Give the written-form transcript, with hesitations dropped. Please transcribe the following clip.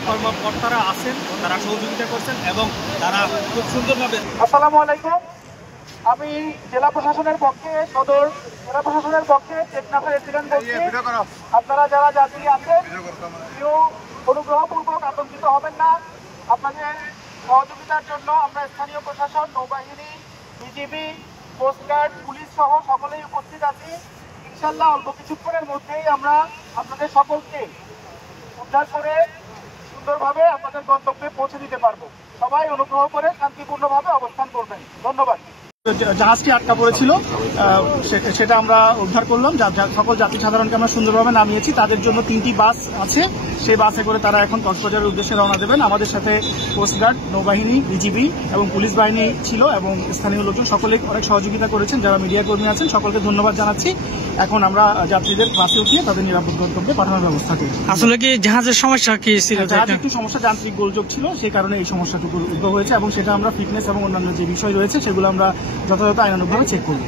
যারা কর্মকর্তারা আছেন তারা সহযোগিতা করছেন এবং তারা খুব সুন্দরভাবে। আসসালামু আলাইকুম। আমি জেলা প্রশাসনের পক্ষে সদর জেলা প্রশাসনের পক্ষে টেকনাফের রেসিডেন্ট বলছি। আপনারা যারা যাত্রী আছেন কেউ অনুগ্রহপূর্বক আতঙ্কিত হবেন না। আপনাদের সহযোগিতার জন্য আমরা স্থানীয় প্রশাসন, নৌবাহিনী, বিজিবি, কোস্টগার্ড, পুলিশ সহ সকলেই উপস্থিত আছি। ইনশাল্লাহ অল্প কিছুক্ষণের মধ্যেই আমরা আপনাদের সকলকে উদ্ধার করে সুন্দরভাবে আপনাদের গন্তব্যে পৌঁছে দিতে পারবো। সবাই অনুগ্রহ করে শান্তিপূর্ণভাবে অবস্থান করবেন। ধন্যবাদ। জাহাজটি আটকা পড়েছিল, সেটা আমরা উদ্ধার করলাম। সকল যাত্রী সাধারণকে আমরা সুন্দরভাবে নামিয়েছি। তাদের জন্য 3টি বাস আছে, সেই বাসে করে তারা এখন কক্সবাজারের উদ্দেশ্যে রওনা দেবেন। আমাদের সাথে কোস্টগার্ড, নৌবাহিনী, বিজিবি এবং পুলিশ বাহিনী ছিল এবং স্থানীয় লোকজন সকলে অনেক সহযোগিতা করেছেন। যারা মিডিয়া কর্মী আছেন সকলকে ধন্যবাদ জানাচ্ছি। এখন আমরা যাত্রীদের বাসে উঠিয়ে তাদের নিরাপদ গন্তব্যে পাঠানোর ব্যবস্থা করি। আসলে কি জাহাজের সমস্যা কি ছিল? জাহাজ একটু সমস্যা, যান্ত্রিক গোলযোগ ছিল, সেই কারণে এই সমস্যাটুকু উদ্ভব হয়েছে এবং সেটা আমরা ফিটনেস এবং অন্যান্য যে বিষয় রয়েছে সেগুলো আমরা যথাযথ আইনানুগভাবে চেক করব।